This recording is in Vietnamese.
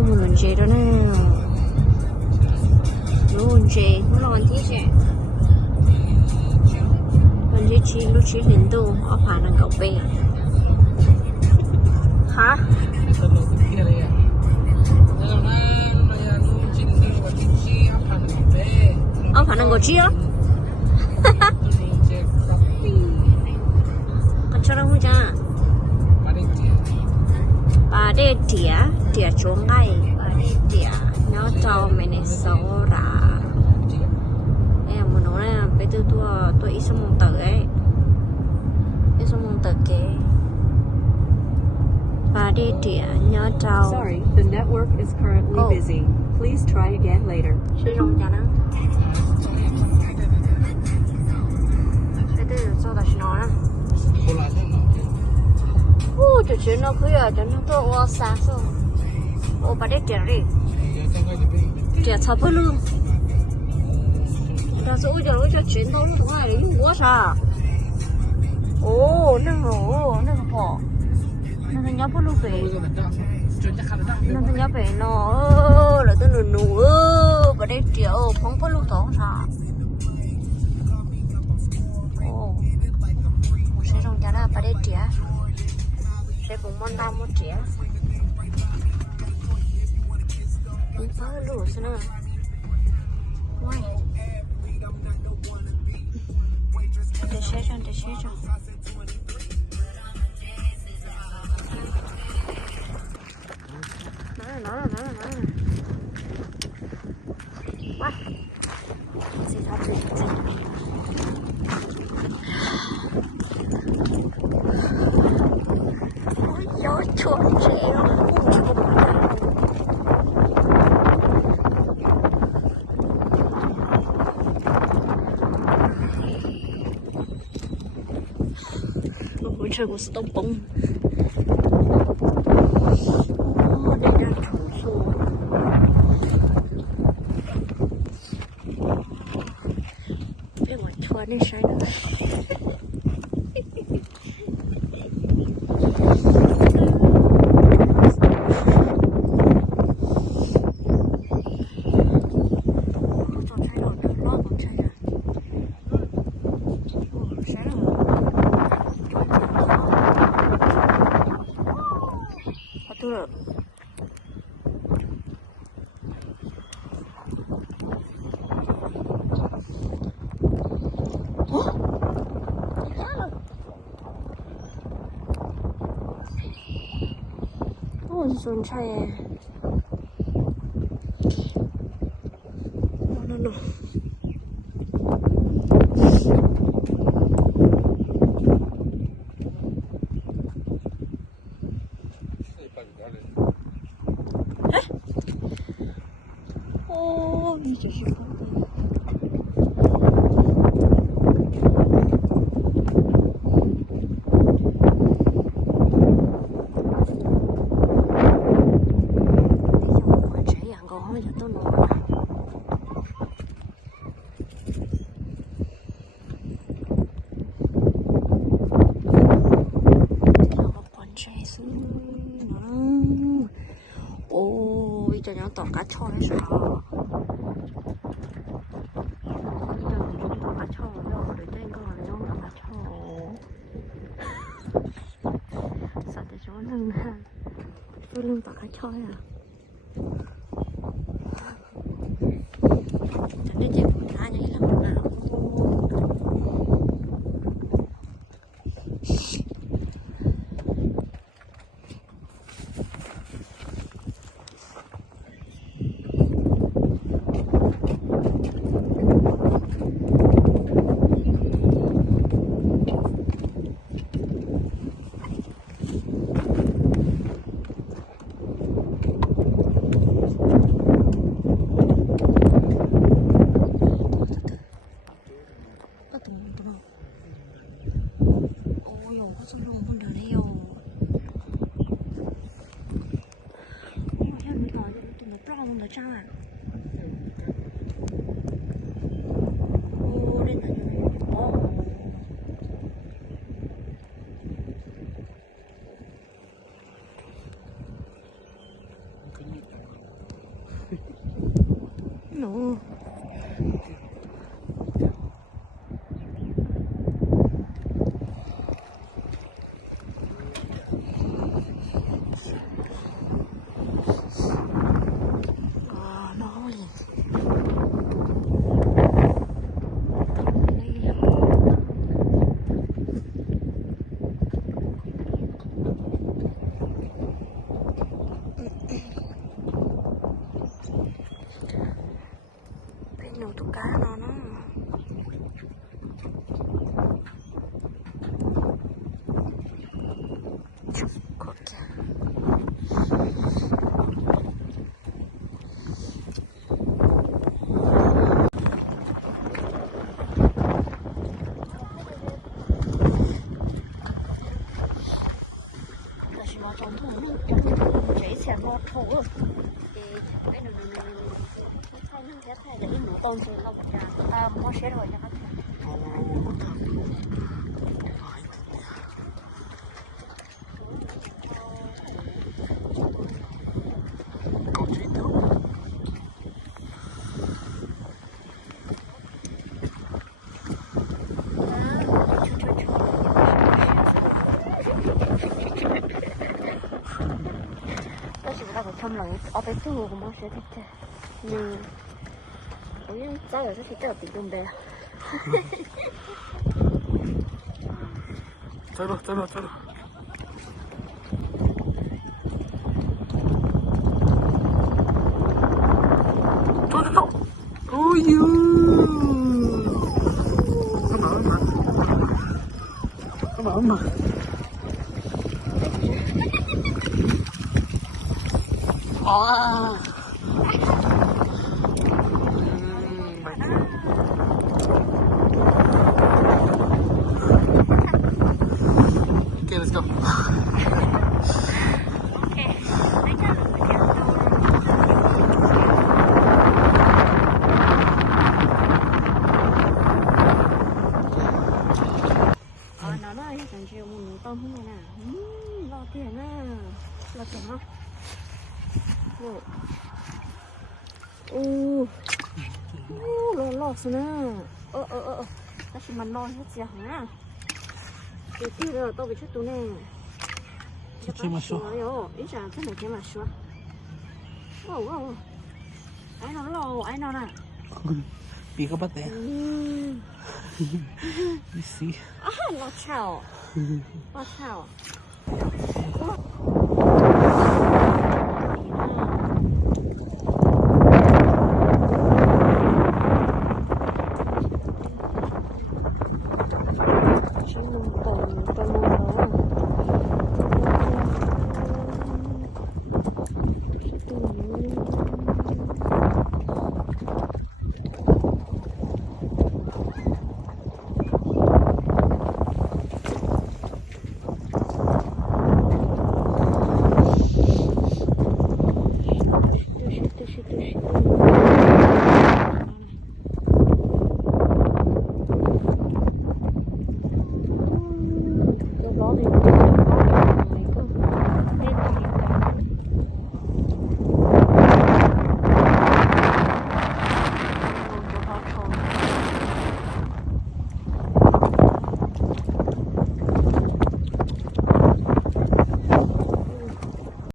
tôi muốn lần chế đó nào luôn chế nó lon thế chế lần chế chi lúc chế liền tu ở phá năng cầu bê hả ở phá năng cầu chi á con cho đâu không cha bà đê tỉa trốn ngay bà đê tỉa nó cho mình này xấu ra em muốn nói là bây giờ tôi ít xong một tờ ấy ít xong một tờ kế bà đê tỉa nhớ cho Sorry, the network is currently busy. Please try again later. sử dụng cho nó bây giờ sao ta nói nè 저 전화 그야 전화 또 와사서 오빠 됐더리 저 차불로 그래서 오저 전도로 동아리 뭐사 오那个뭐那个옆으로 배那个옆에 nó là tôi nụ và đây triệu không có lúc đó sao ồ sẽ trong cho nó bà đây triệu sẽ cùng món đau một trẻ đi phá lũ xem nào ngoài để xe cho nó quá sẽ tháo được gió chuột trẻ ôi trời của stop bông đây là thủ số bên ngoài chua nên sai nữa Sun try no oh 이제 싫어 cho nó tỏ cá cho hay sao tỏ cá cho rồi để tên con là nó tỏ cá cho sao để cho nó lưng ha tôi lưng tỏ cá cho à chẳng nên chỉ một hai như là một nào nó nấu tụ cá nó khó kìa但是嘛传统这钱嘛丑了cái này thay nó sẽ thay để nấu tôm thì nó một ra mua xe rồi cho nó thăm lần ở bênตู้của nó sẽ thích thế nhưng ôi sao rồi sẽ thích tìm đông bè chạy rồi ôi nó mở mà Okay, let's go. nó nói thằng chiều muốn tôm thế này nè, lo tiền á, lo tiền không? lo xí nè, ta chỉ mình lo hết gì hả? Từ rồi tôi bị chết tụi này. Che mà xóa. Ý chả thế này che mà xóa. Ai nó nè. Bị cái bắt đấy. You see? Lo chào.